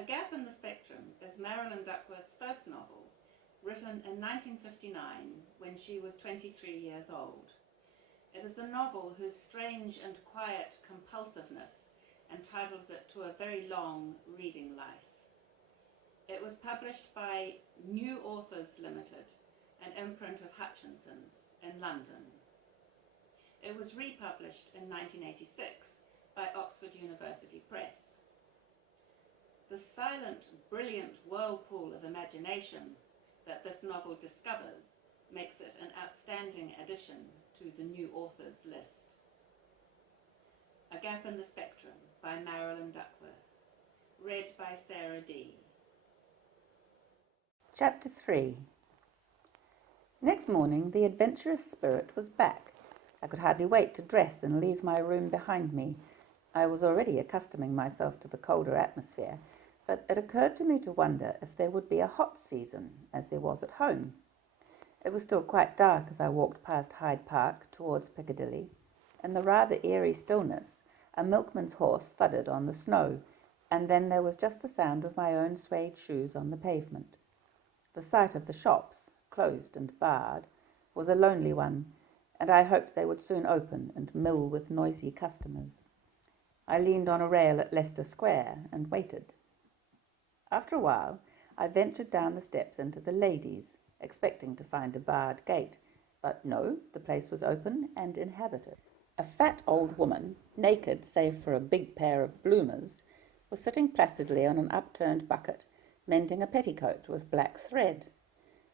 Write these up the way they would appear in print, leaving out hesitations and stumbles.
A Gap in the Spectrum is Marilyn Duckworth's first novel, written in 1959 when she was 23 years old. It is a novel whose strange and quiet compulsiveness entitles it to a very long reading life. It was published by New Authors Limited, an imprint of Hutchinson's in London. It was republished in 1986 by Oxford University Press. The silent, brilliant whirlpool of imagination that this novel discovers makes it an outstanding addition to the New Authors list. A Gap in the Spectrum by Marilyn Duckworth. Read by Sarah D. Chapter 3. Next morning the adventurous spirit was back. I could hardly wait to dress and leave my room behind me. I was already accustoming myself to the colder atmosphere, but it occurred to me to wonder if there would be a hot season, as there was at home. It was still quite dark as I walked past Hyde Park towards Piccadilly. In the rather eerie stillness, a milkman's horse thudded on the snow, and then there was just the sound of my own suede shoes on the pavement. The sight of the shops, closed and barred, was a lonely one, and I hoped they would soon open and mill with noisy customers. I leaned on a rail at Leicester Square and waited. After a while, I ventured down the steps into the Ladies, expecting to find a barred gate, but no, the place was open and inhabited. A fat old woman, naked save for a big pair of bloomers, was sitting placidly on an upturned bucket, mending a petticoat with black thread.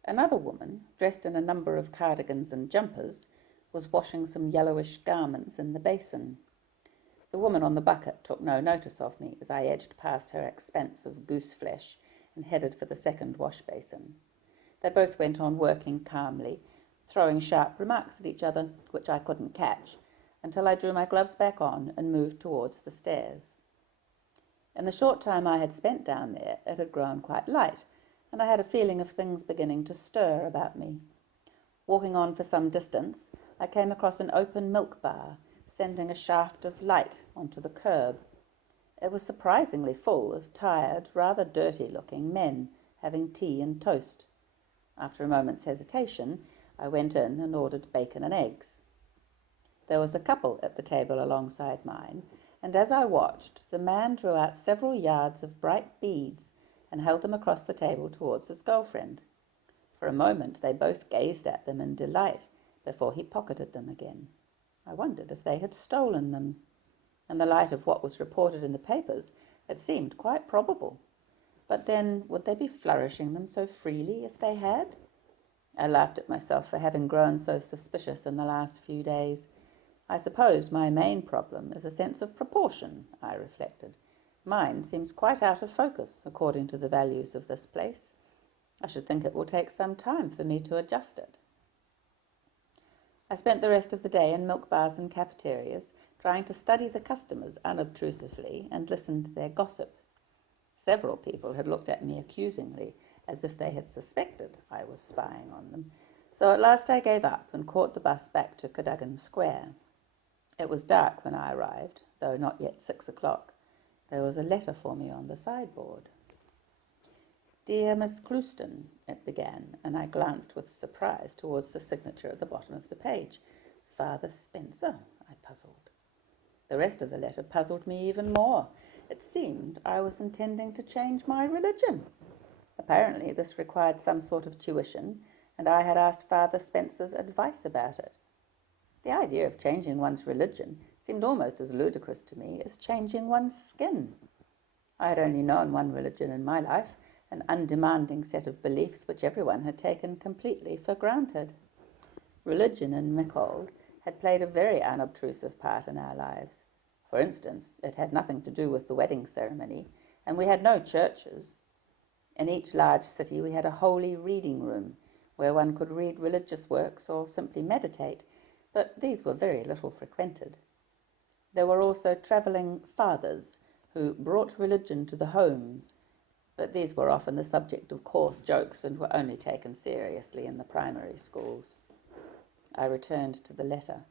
Another woman, dressed in a number of cardigans and jumpers, was washing some yellowish garments in the basin. The woman on the bucket took no notice of me as I edged past her expanse of goose flesh and headed for the second wash basin. They both went on working calmly, throwing sharp remarks at each other, which I couldn't catch, until I drew my gloves back on and moved towards the stairs. In the short time I had spent down there, it had grown quite light, and I had a feeling of things beginning to stir about me. Walking on for some distance, I came across an open milk bar, sending a shaft of light onto the curb. It was surprisingly full of tired, rather dirty-looking men having tea and toast. After a moment's hesitation, I went in and ordered bacon and eggs. There was a couple at the table alongside mine, and as I watched, the man drew out several yards of bright beads and held them across the table towards his girlfriend. For a moment they both gazed at them in delight before he pocketed them again. I wondered if they had stolen them. In the light of what was reported in the papers, it seemed quite probable. But then, would they be flourishing them so freely if they had? I laughed at myself for having grown so suspicious in the last few days. I suppose my main problem is a sense of proportion, I reflected. Mine seems quite out of focus, according to the values of this place. I should think it will take some time for me to adjust it. I spent the rest of the day in milk bars and cafeterias, trying to study the customers unobtrusively and listen to their gossip. Several people had looked at me accusingly, as if they had suspected I was spying on them, so at last I gave up and caught the bus back to Cadogan Square. It was dark when I arrived, though not yet 6 o'clock. There was a letter for me on the sideboard. "Dear Miss Clouston," it began, and I glanced with surprise towards the signature at the bottom of the page. "Father Spencer," I puzzled. The rest of the letter puzzled me even more. It seemed I was intending to change my religion. Apparently this required some sort of tuition, and I had asked Father Spencer's advice about it. The idea of changing one's religion seemed almost as ludicrous to me as changing one's skin. I had only known one religion in my life, an undemanding set of beliefs which everyone had taken completely for granted. Religion in Michold had played a very unobtrusive part in our lives. For instance, it had nothing to do with the wedding ceremony, and we had no churches. In each large city we had a holy reading room, where one could read religious works or simply meditate, but these were very little frequented. There were also travelling fathers who brought religion to the homes, but these were often the subject of coarse jokes and were only taken seriously in the primary schools. I returned to the letter.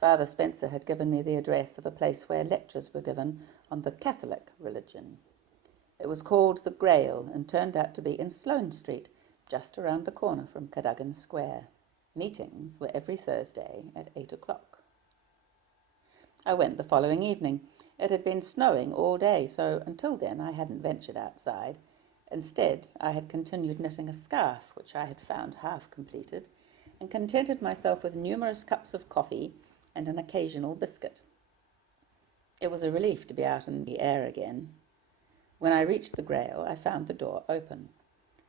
Father Spencer had given me the address of a place where lectures were given on the Catholic religion. It was called the Grail and turned out to be in Sloane Street, just around the corner from Cadogan Square. Meetings were every Thursday at 8 o'clock. I went the following evening. It had been snowing all day, so until then I hadn't ventured outside. Instead, I had continued knitting a scarf, which I had found half completed, and contented myself with numerous cups of coffee and an occasional biscuit. It was a relief to be out in the air again. When I reached the Grail, I found the door open.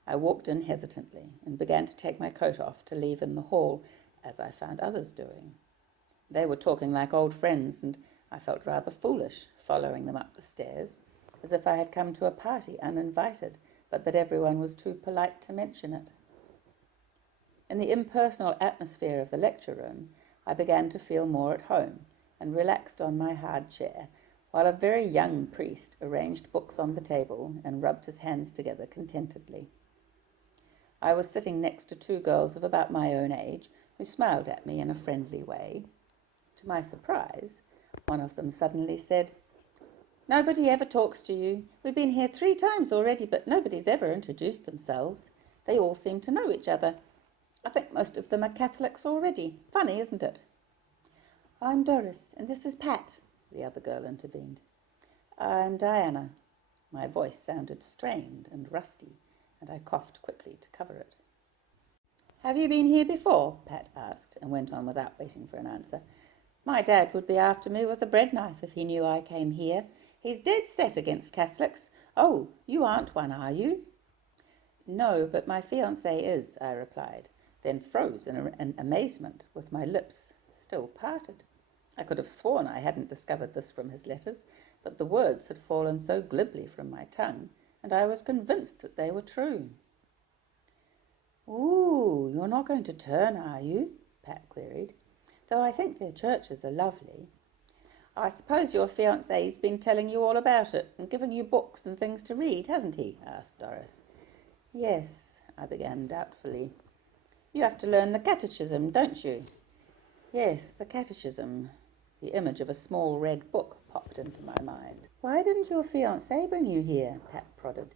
I walked in hesitantly and began to take my coat off to leave in the hall, as I found others doing. They were talking like old friends, and I felt rather foolish following them up the stairs, as if I had come to a party uninvited, but that everyone was too polite to mention it. In the impersonal atmosphere of the lecture room, I began to feel more at home and relaxed on my hard chair, while a very young priest arranged books on the table and rubbed his hands together contentedly. I was sitting next to two girls of about my own age, who smiled at me in a friendly way. To my surprise, one of them suddenly said, "Nobody ever talks to you. We've been here 3 times already, but nobody's ever introduced themselves. They all seem to know each other. I think most of them are Catholics already. Funny, isn't it?" "I'm Doris, and this is Pat," the other girl intervened. "I'm Diana." My voice sounded strained and rusty, and I coughed quickly to cover it. "Have you been here before?" Pat asked, and went on without waiting for an answer. "My dad would be after me with a bread knife if he knew I came here. He's dead set against Catholics. Oh, you aren't one, are you?" "No, but my fiancé is," I replied, then froze in amazement, with my lips still parted. I could have sworn I hadn't discovered this from his letters, but the words had fallen so glibly from my tongue, and I was convinced that they were true. "Ooh, you're not going to turn, are you?" Pat queried. "Though I think their churches are lovely." "I suppose your fiancé's been telling you all about it and giving you books and things to read, hasn't he?" asked Doris. "Yes," I began doubtfully. "You have to learn the catechism, don't you?" "Yes, the catechism." The image of a small red book popped into my mind. "Why didn't your fiancé bring you here?" Pat prodded.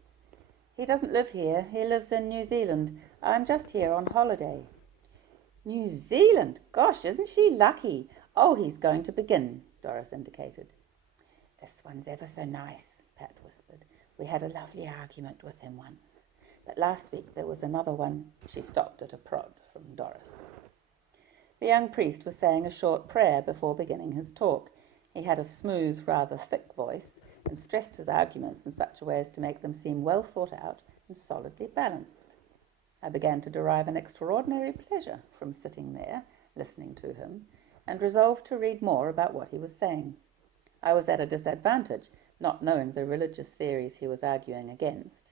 "He doesn't live here. He lives in New Zealand. I'm just here on holiday." "New Zealand? Gosh, isn't she lucky? Oh, he's going to begin," Doris indicated. "This one's ever so nice," Pat whispered. "We had a lovely argument with him once. But last week there was another one." She stopped at a prod from Doris. The young priest was saying a short prayer before beginning his talk. He had a smooth, rather thick voice, and stressed his arguments in such a way as to make them seem well thought out and solidly balanced. I began to derive an extraordinary pleasure from sitting there, listening to him, and resolved to read more about what he was saying. I was at a disadvantage, not knowing the religious theories he was arguing against.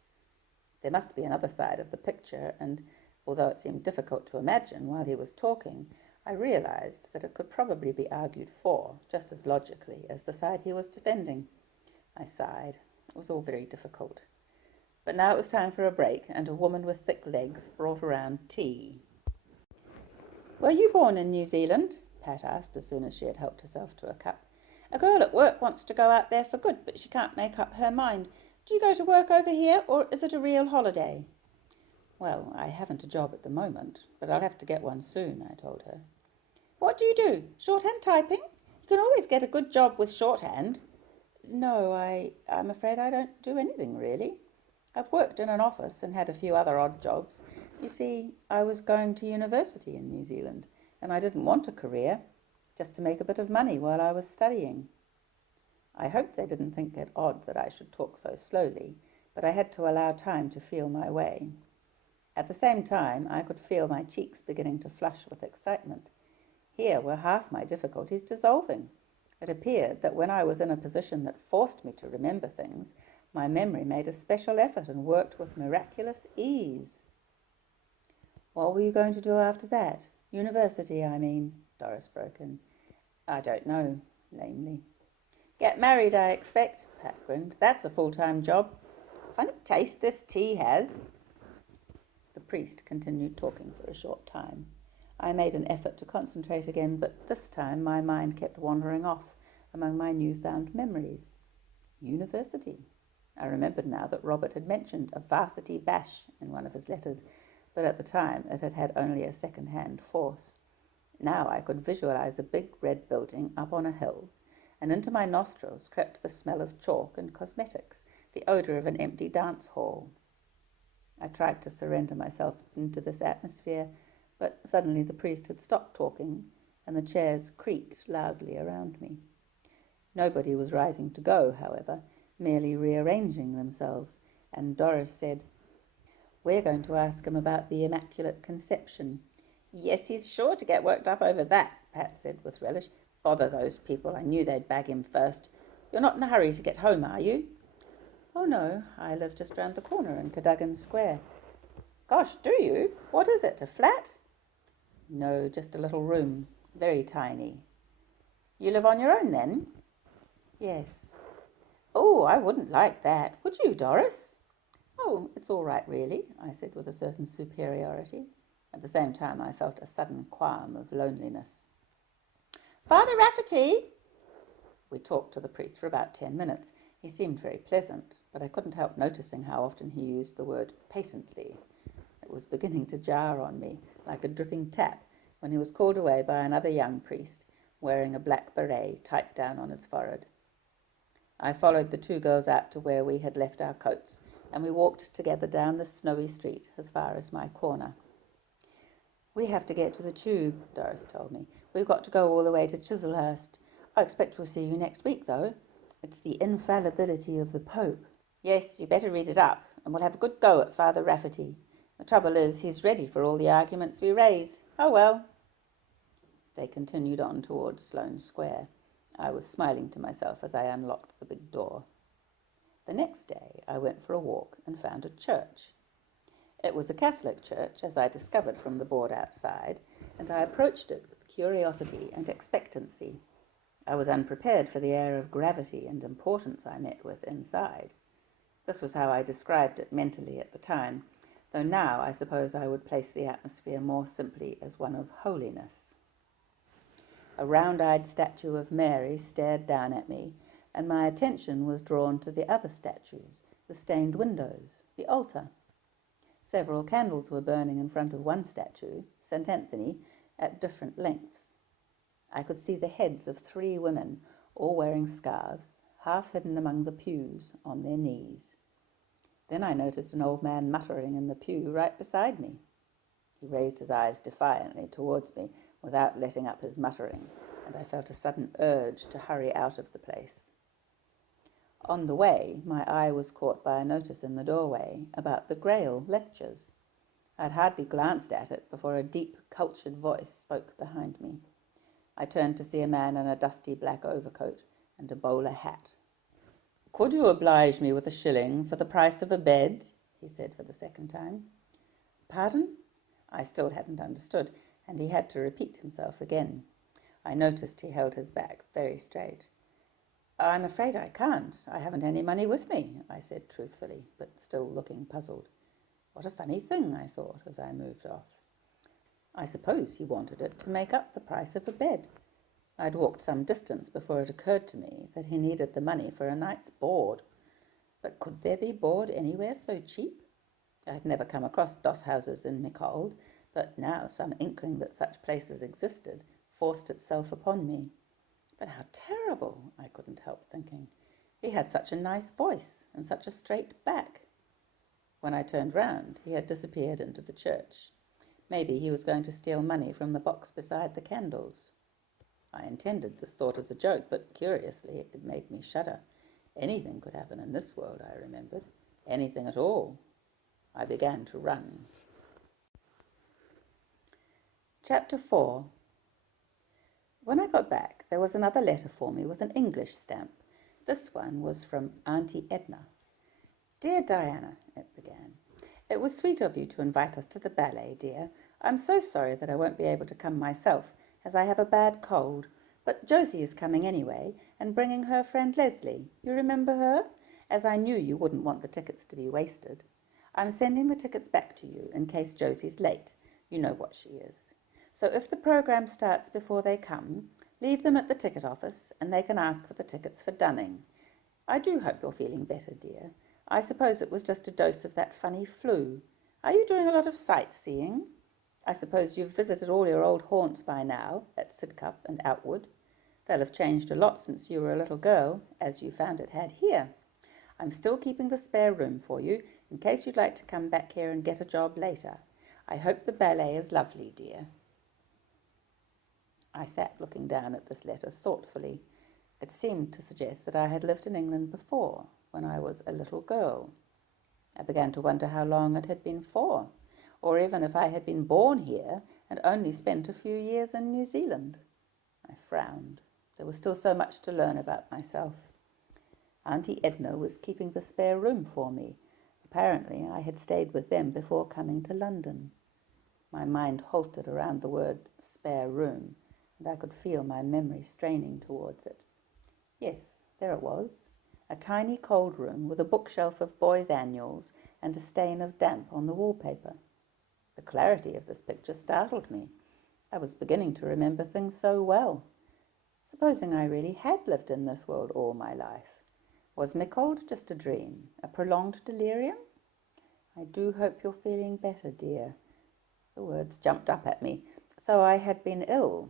There must be another side of the picture, and although it seemed difficult to imagine while he was talking, I realized that it could probably be argued for just as logically as the side he was defending. I sighed. It was all very difficult. But now it was time for a break, and a woman with thick legs brought around tea. "Were you born in New Zealand?" Pat asked as soon as she had helped herself to a cup. "A girl at work wants to go out there for good, but she can't make up her mind. Do you go to work over here, or is it a real holiday?" "Well, I haven't a job at the moment, but I'll have to get one soon," I told her. "What do you do? Shorthand typing? You can always get a good job with shorthand." "No, I'm afraid I don't do anything, really. I've worked in an office and had a few other odd jobs. You see, I was going to university in New Zealand, and I didn't want a career, just to make a bit of money while I was studying." I hoped they didn't think it odd that I should talk so slowly, but I had to allow time to feel my way. At the same time, I could feel my cheeks beginning to flush with excitement. Here were half my difficulties dissolving. It appeared that when I was in a position that forced me to remember things, my memory made a special effort and worked with miraculous ease. "What were you going to do after that? University, I mean," Doris broke in. "I don't know," lamely. "Get married, I expect," Pat grinned. "That's a full-time job. Funny taste this tea has." The priest continued talking for a short time. I made an effort to concentrate again, but this time my mind kept wandering off among my newfound memories. University. I remembered now that Robert had mentioned a varsity bash in one of his letters, but at the time it had had only a second-hand force. Now I could visualize a big red building up on a hill, and into my nostrils crept the smell of chalk and cosmetics, the odour of an empty dance hall. I tried to surrender myself into this atmosphere, but suddenly the priest had stopped talking, and the chairs creaked loudly around me. Nobody was rising to go, however, merely rearranging themselves, and Doris said, "We're going to ask him about the Immaculate Conception." "Yes, he's sure to get worked up over that," Pat said with relish. "Bother those people. I knew they'd bag him first. You're not in a hurry to get home, are you?" "Oh, no. I live just round the corner in Cadogan Square." "Gosh, do you? What is it, a flat?" "No, just a little room. Very tiny." "You live on your own, then?" "Yes." "Oh, I wouldn't like that. Would you, Doris?" "Oh, it's all right, really," I said with a certain superiority. At the same time, I felt a sudden qualm of loneliness. "Father Rafferty!" We talked to the priest for about 10 minutes. He seemed very pleasant, but I couldn't help noticing how often he used the word patently. It was beginning to jar on me, like a dripping tap, when he was called away by another young priest, wearing a black beret tight down on his forehead. I followed the two girls out to where we had left our coats, and we walked together down the snowy street as far as my corner. "We have to get to the tube," Doris told me. "We've got to go all the way to Chislehurst. I expect we'll see you next week, though. It's the infallibility of the Pope." "Yes, you better read it up, and we'll have a good go at Father Rafferty. The trouble is, he's ready for all the arguments we raise. Oh, well." They continued on towards Sloane Square. I was smiling to myself as I unlocked the big door. The next day I went for a walk and found a church. It was a Catholic church, as I discovered from the board outside, and I approached it with curiosity and expectancy. I was unprepared for the air of gravity and importance I met with inside. This was how I described it mentally at the time, though now I suppose I would place the atmosphere more simply as one of holiness. A round-eyed statue of Mary stared down at me, and my attention was drawn to the other statues, the stained windows, the altar. Several candles were burning in front of one statue, St. Anthony, at different lengths. I could see the heads of 3 women, all wearing scarves, half hidden among the pews, on their knees. Then I noticed an old man muttering in the pew right beside me. He raised his eyes defiantly towards me, without letting up his muttering, and I felt a sudden urge to hurry out of the place. On the way, my eye was caught by a notice in the doorway about the Grail lectures. I had hardly glanced at it before a deep, cultured voice spoke behind me. I turned to see a man in a dusty black overcoat and a bowler hat. "Could you oblige me with a shilling for the price of a bed?" he said for the second time. "Pardon?" I still hadn't understood, and he had to repeat himself again. I noticed he held his back very straight. "I'm afraid I can't. I haven't any money with me," I said truthfully, but still looking puzzled. What a funny thing, I thought, as I moved off. I suppose he wanted it to make up the price of a bed. I'd walked some distance before it occurred to me that he needed the money for a night's board. But could there be board anywhere so cheap? I'd never come across doss houses in Mickhold, but now some inkling that such places existed forced itself upon me. But how terrible, I couldn't help thinking. He had such a nice voice and such a straight back. When I turned round, he had disappeared into the church. Maybe he was going to steal money from the box beside the candles. I intended this thought as a joke, but curiously it made me shudder. Anything could happen in this world, I remembered. Anything at all. I began to run. Chapter 4. When I got back, there was another letter for me with an English stamp. This one was from Auntie Edna. "Dear Diana," it began, "it was sweet of you to invite us to the ballet, dear. I'm so sorry that I won't be able to come myself, as I have a bad cold, but Josie is coming anyway, and bringing her friend Leslie. You remember her? As I knew you wouldn't want the tickets to be wasted. I'm sending the tickets back to you in case Josie's late. You know what she is. So if the program starts before they come, leave them at the ticket office, and they can ask for the tickets for Dunning. I do hope you're feeling better, dear. I suppose it was just a dose of that funny flu. Are you doing a lot of sightseeing? I suppose you've visited all your old haunts by now, at Sidcup and Outwood. They'll have changed a lot since you were a little girl, as you found it had here. I'm still keeping the spare room for you, in case you'd like to come back here and get a job later. I hope the ballet is lovely, dear. I sat looking down at this letter thoughtfully. It seemed to suggest that I had lived in England before, when I was a little girl. I began to wonder how long it had been for, or even if I had been born here and only spent a few years in New Zealand. I frowned. There was still so much to learn about myself. Auntie Edna was keeping the spare room for me. Apparently I had stayed with them before coming to London. My mind halted around the word spare room, and I could feel my memory straining towards it. Yes, there it was, a tiny cold room with a bookshelf of boys' annuals and a stain of damp on the wallpaper. The clarity of this picture startled me. I was beginning to remember things so well. Supposing I really had lived in this world all my life. Was Mickold just a dream, a prolonged delirium? I do hope you're feeling better, dear. The words jumped up at me. So I had been ill.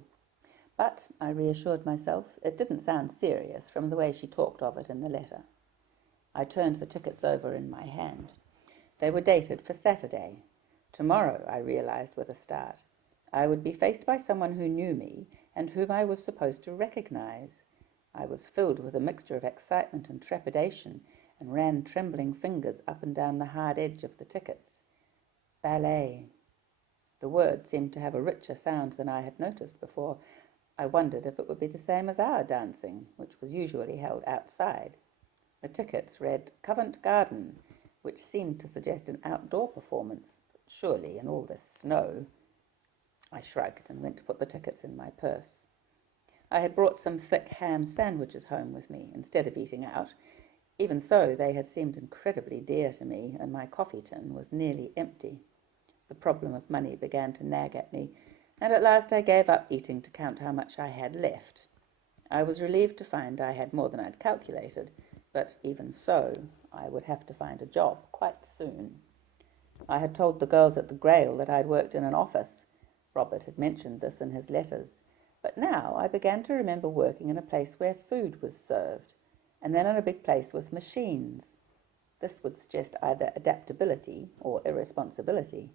But, I reassured myself, it didn't sound serious from the way she talked of it in the letter. I turned the tickets over in my hand. They were dated for Saturday. Tomorrow, I realized with a start, I would be faced by someone who knew me and whom I was supposed to recognize. I was filled with a mixture of excitement and trepidation and ran trembling fingers up and down the hard edge of the tickets. Ballet. The word seemed to have a richer sound than I had noticed before. I wondered if it would be the same as our dancing, which was usually held outside. The tickets read Covent Garden, which seemed to suggest an outdoor performance, surely in all this snow. I shrugged and went to put the tickets in my purse. I had brought some thick ham sandwiches home with me instead of eating out. Even so, they had seemed incredibly dear to me, and my coffee tin was nearly empty. The problem of money began to nag at me, and at last I gave up eating to count how much I had left. I was relieved to find I had more than I'd calculated, but even so, I would have to find a job quite soon. I had told the girls at the Grail that I'd worked in an office. Robert had mentioned this in his letters. But now I began to remember working in a place where food was served, and then in a big place with machines. This would suggest either adaptability or irresponsibility.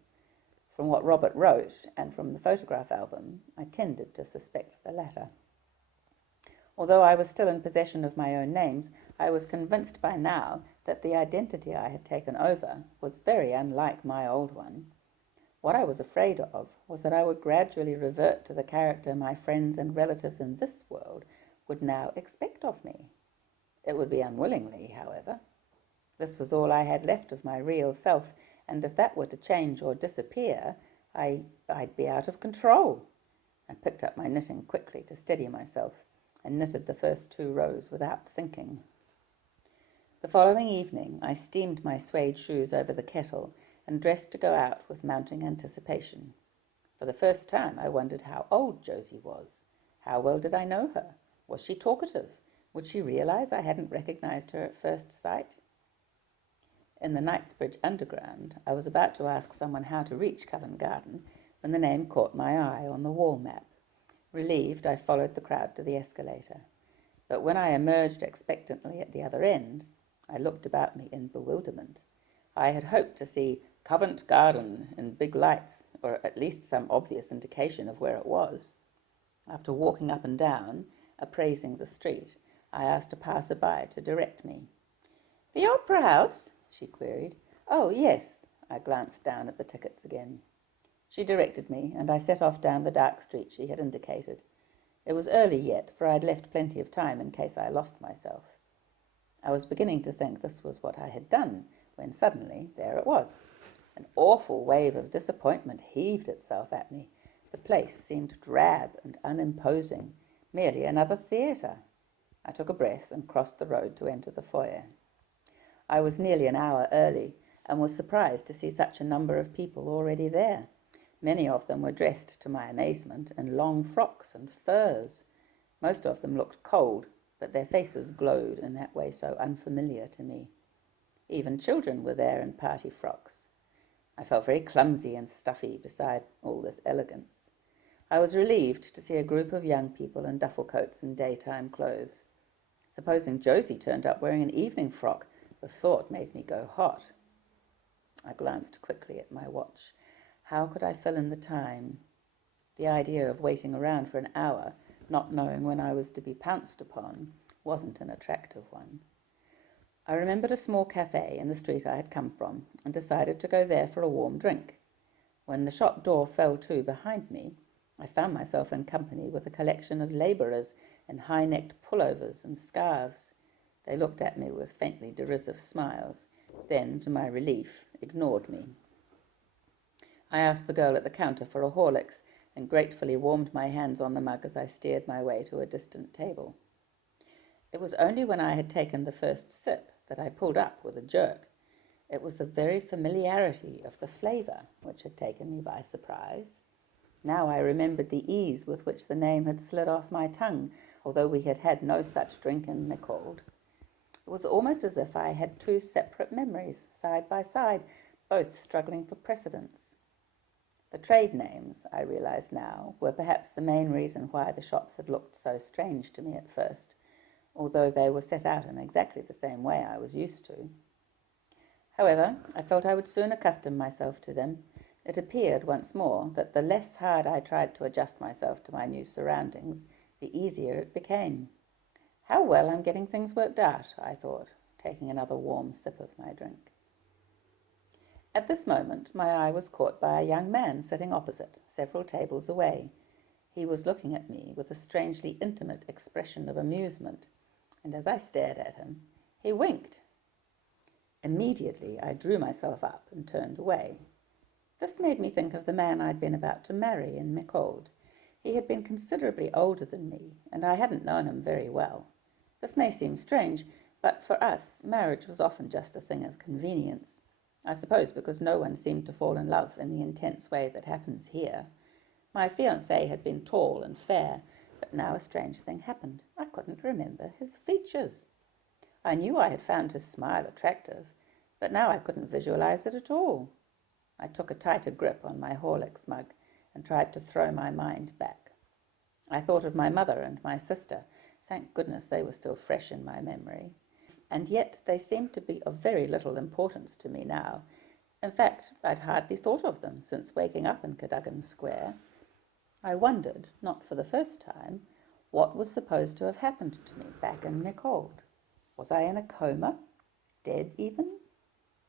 From what Robert wrote, and from the photograph album, I tended to suspect the latter. Although I was still in possession of my own names, I was convinced by now that the identity I had taken over was very unlike my old one. What I was afraid of was that I would gradually revert to the character my friends and relatives in this world would now expect of me. It would be unwillingly, however. This was all I had left of my real self, and if that were to change or disappear, I'd be out of control. I picked up my knitting quickly to steady myself and knitted the first 2 rows without thinking. The following evening I steamed my suede shoes over the kettle and dressed to go out with mounting anticipation. For the first time I wondered how old Josie was. How well did I know her? Was she talkative? Would she realize I hadn't recognized her at first sight? In the Knightsbridge Underground, I was about to ask someone how to reach Covent Garden when the name caught my eye on the wall map. Relieved, I followed the crowd to the escalator. But when I emerged expectantly at the other end, I looked about me in bewilderment. I had hoped to see Covent Garden in big lights, or at least some obvious indication of where it was. After walking up and down, appraising the street, I asked a passer-by to direct me. "The Opera House?" she queried. "Oh, yes." I glanced down at the tickets again. She directed me, and I set off down the dark street she had indicated. It was early yet, for I'd left plenty of time in case I lost myself. I was beginning to think this was what I had done, when suddenly there it was. An awful wave of disappointment heaved itself at me. The place seemed drab and unimposing, merely another theatre. I took a breath and crossed the road to enter the foyer. I was nearly an hour early, and was surprised to see such a number of people already there. Many of them were dressed, to my amazement, in long frocks and furs. Most of them looked cold, but their faces glowed in that way so unfamiliar to me. Even children were there in party frocks. I felt very clumsy and stuffy beside all this elegance. I was relieved to see a group of young people in duffel coats and daytime clothes. Supposing Josie turned up wearing an evening frock, the thought made me go hot. I glanced quickly at my watch. How could I fill in the time? The idea of waiting around for an hour, not knowing when I was to be pounced upon, wasn't an attractive one. I remembered a small cafe in the street I had come from and decided to go there for a warm drink. When the shop door fell to behind me, I found myself in company with a collection of labourers in high-necked pullovers and scarves. They looked at me with faintly derisive smiles, then, to my relief, ignored me. I asked the girl at the counter for a Horlicks and gratefully warmed my hands on the mug as I steered my way to a distant table. It was only when I had taken the first sip that I pulled up with a jerk. It was the very familiarity of the flavour which had taken me by surprise. Now I remembered the ease with which the name had slid off my tongue, although we had had no such drink in Nicold. It was almost as if I had two separate memories, side by side, both struggling for precedence. The trade names, I realised now, were perhaps the main reason why the shops had looked so strange to me at first, although they were set out in exactly the same way I was used to. However, I felt I would soon accustom myself to them. It appeared once more that the less hard I tried to adjust myself to my new surroundings, the easier it became. How well I'm getting things worked out, I thought, taking another warm sip of my drink. At this moment, my eye was caught by a young man sitting opposite, several tables away. He was looking at me with a strangely intimate expression of amusement, and as I stared at him, he winked. Immediately, I drew myself up and turned away. This made me think of the man I'd been about to marry in Nicold. He had been considerably older than me, and I hadn't known him very well. This may seem strange, but for us, marriage was often just a thing of convenience. I suppose because no one seemed to fall in love in the intense way that happens here. My fiancé had been tall and fair, but now a strange thing happened. I couldn't remember his features. I knew I had found his smile attractive, but now I couldn't visualize it at all. I took a tighter grip on my Horlicks mug and tried to throw my mind back. I thought of my mother and my sister. Thank goodness they were still fresh in my memory. And yet they seemed to be of very little importance to me now. In fact, I'd hardly thought of them since waking up in Cadogan Square. I wondered, not for the first time, what was supposed to have happened to me back in Nicold. Was I in a coma? Dead even?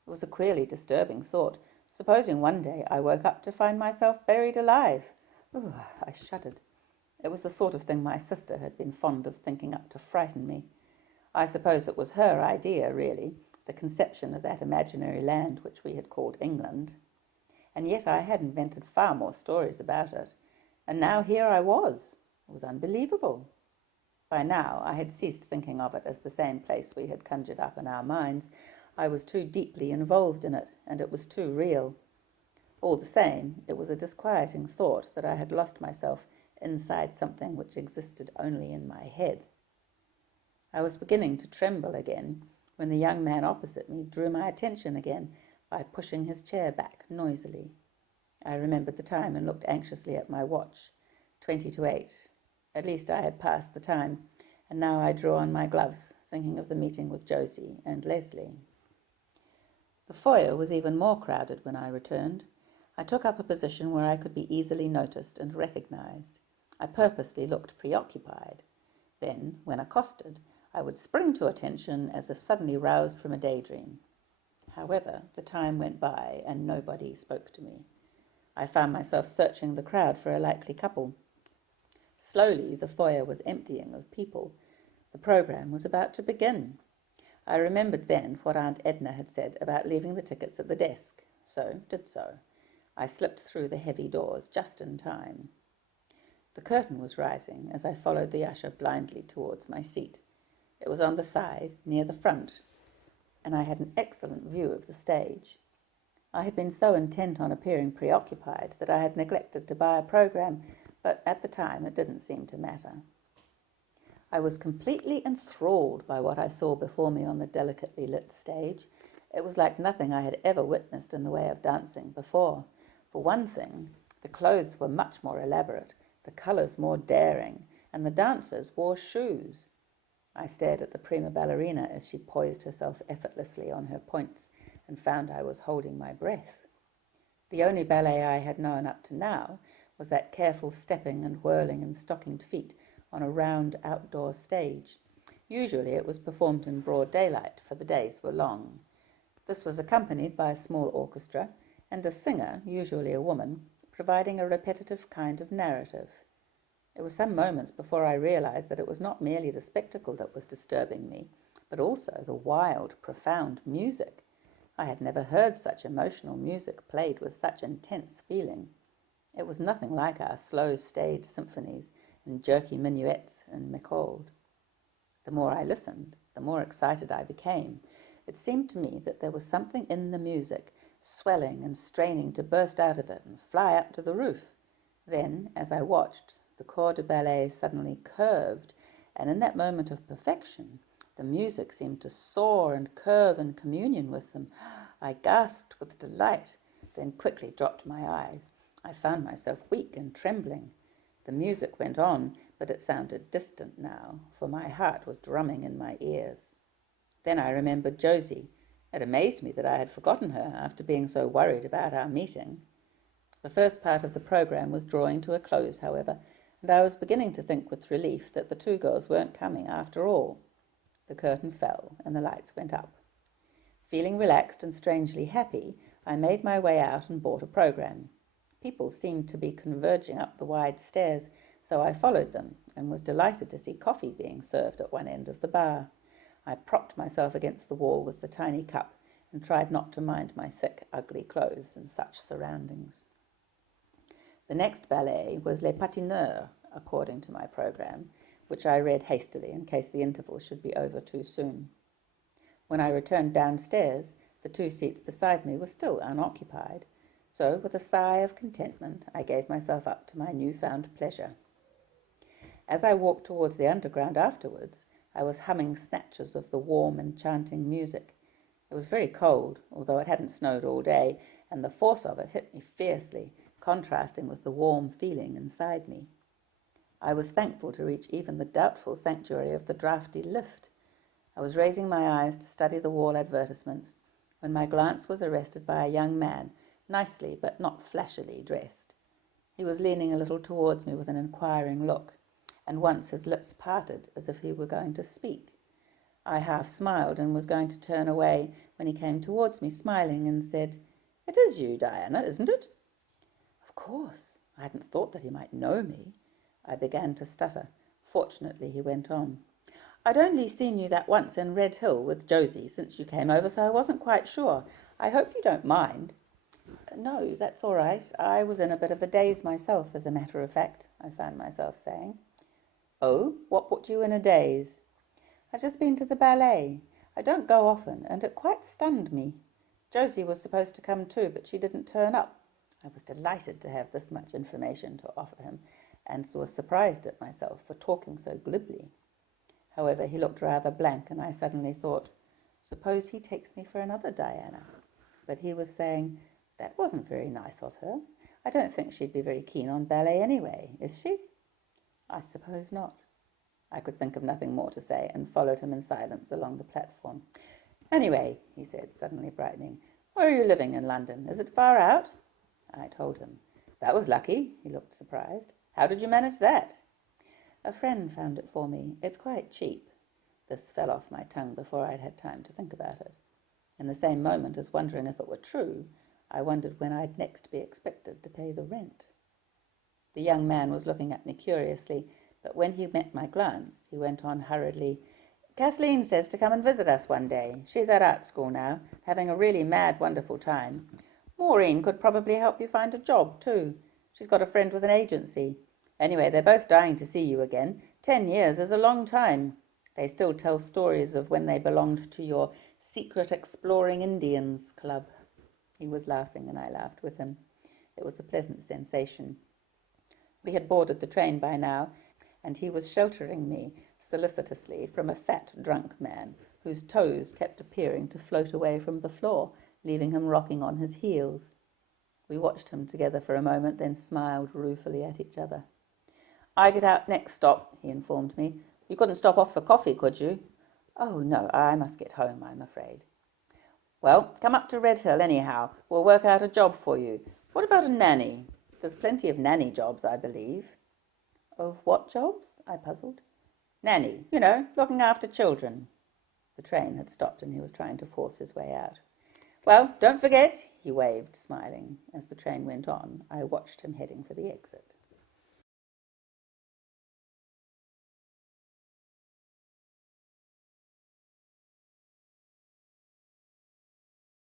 It was a queerly disturbing thought. Supposing one day I woke up to find myself buried alive. Ooh, I shuddered. It was the sort of thing my sister had been fond of thinking up to frighten me. I suppose it was her idea, really, the conception of that imaginary land which we had called England. And yet I had invented far more stories about it. And now here I was. It was unbelievable. By now I had ceased thinking of it as the same place we had conjured up in our minds. I was too deeply involved in it, and it was too real. All the same, it was a disquieting thought that I had lost myself inside something which existed only in my head. I was beginning to tremble again when the young man opposite me drew my attention again by pushing his chair back noisily. I remembered the time and looked anxiously at my watch. 20 to 8. At least I had passed the time, and now I drew on my gloves, thinking of the meeting with Josie and Leslie. The foyer was even more crowded when I returned. I took up a position where I could be easily noticed and recognized. I purposely looked preoccupied. Then, when accosted, I would spring to attention as if suddenly roused from a daydream. However, the time went by and nobody spoke to me. I found myself searching the crowd for a likely couple. Slowly, the foyer was emptying of people. The program was about to begin. I remembered then what Aunt Edna had said about leaving the tickets at the desk, so did so. I slipped through the heavy doors just in time. The curtain was rising as I followed the usher blindly towards my seat. It was on the side, near the front, and I had an excellent view of the stage. I had been so intent on appearing preoccupied that I had neglected to buy a program, but at the time it didn't seem to matter. I was completely enthralled by what I saw before me on the delicately lit stage. It was like nothing I had ever witnessed in the way of dancing before. For one thing, the clothes were much more elaborate, the colours more daring, and the dancers wore shoes. I stared at the prima ballerina as she poised herself effortlessly on her points and found I was holding my breath. The only ballet I had known up to now was that careful stepping and whirling in stockinged feet on a round outdoor stage. Usually it was performed in broad daylight, for the days were long. This was accompanied by a small orchestra and a singer, usually a woman, providing a repetitive kind of narrative. It was some moments before I realized that it was not merely the spectacle that was disturbing me, but also the wild, profound music. I had never heard such emotional music played with such intense feeling. It was nothing like our slow stage symphonies and jerky minuets in Mécold. The more I listened, the more excited I became. It seemed to me that there was something in the music, swelling and straining to burst out of it and fly up to the roof. Then, as I watched, the corps de ballet suddenly curved, and in that moment of perfection, the music seemed to soar and curve in communion with them. I gasped with delight, then quickly dropped my eyes. I found myself weak and trembling. The music went on, but it sounded distant now, for my heart was drumming in my ears. Then I remembered Josie. It amazed me that I had forgotten her after being so worried about our meeting. The first part of the program was drawing to a close, however, and I was beginning to think with relief that the two girls weren't coming after all. The curtain fell, and the lights went up. Feeling relaxed and strangely happy, I made my way out and bought a program. People seemed to be converging up the wide stairs, so I followed them and was delighted to see coffee being served at one end of the bar. I propped myself against the wall with the tiny cup and tried not to mind my thick, ugly clothes in such surroundings. The next ballet was Les Patineurs, according to my program, which I read hastily in case the interval should be over too soon. When I returned downstairs, the 2 seats beside me were still unoccupied, so with a sigh of contentment I gave myself up to my newfound pleasure. As I walked towards the underground afterwards, I was humming snatches of the warm, enchanting music. It was very cold, although it hadn't snowed all day, and the force of it hit me fiercely, contrasting with the warm feeling inside me. I was thankful to reach even the doubtful sanctuary of the draughty lift. I was raising my eyes to study the wall advertisements when my glance was arrested by a young man, nicely but not flashily dressed. He was leaning a little towards me with an inquiring look, and once his lips parted as if he were going to speak. I half smiled and was going to turn away when he came towards me, smiling, and said, "It is you, Diana, isn't it?" Of course. I hadn't thought that he might know me. I began to stutter. Fortunately, he went on. "I'd only seen you that once in Red Hill with Josie since you came over, so I wasn't quite sure. I hope you don't mind." "No, that's all right. I was in a bit of a daze myself, as a matter of fact," I found myself saying. "Oh, what put you in a daze?" "I've just been to the ballet. I don't go often, and it quite stunned me. Josie was supposed to come too, but she didn't turn up." I was delighted to have this much information to offer him, and was surprised at myself for talking so glibly. However, he looked rather blank, and I suddenly thought, suppose he takes me for another Diana. But he was saying, "That wasn't very nice of her. I don't think she'd be very keen on ballet anyway, is she?" "I suppose not." I could think of nothing more to say, and followed him in silence along the platform. "Anyway," he said, suddenly brightening, "where are you living in London? Is it far out?" I told him. "That was lucky." He looked surprised. "How did you manage that?" "A friend found it for me. It's quite cheap." This fell off my tongue before I'd had time to think about it. In the same moment as wondering if it were true, I wondered when I'd next be expected to pay the rent. The young man was looking at me curiously, but when he met my glance, he went on hurriedly, "Kathleen says to come and visit us one day. She's at art school now, having a really mad, wonderful time. Maureen could probably help you find a job, too. She's got a friend with an agency. Anyway, they're both dying to see you again. 10 years is a long time. They still tell stories of when they belonged to your Secret Exploring Indians Club." He was laughing, and I laughed with him. It was a pleasant sensation. We had boarded the train by now, and he was sheltering me solicitously from a fat, drunk man whose toes kept appearing to float away from the floor, leaving him rocking on his heels. We watched him together for a moment, then smiled ruefully at each other. "I get out next stop," he informed me. "You couldn't stop off for coffee, could you?" "Oh, no, I must get home, I'm afraid." "Well, come up to Redhill anyhow. We'll work out a job for you. What about a nanny? There's plenty of nanny jobs, I believe." "Of what jobs?" I puzzled. "Nanny, looking after children." The train had stopped and he was trying to force his way out. "Well, don't forget," he waved, smiling. As the train went on, I watched him heading for the exit.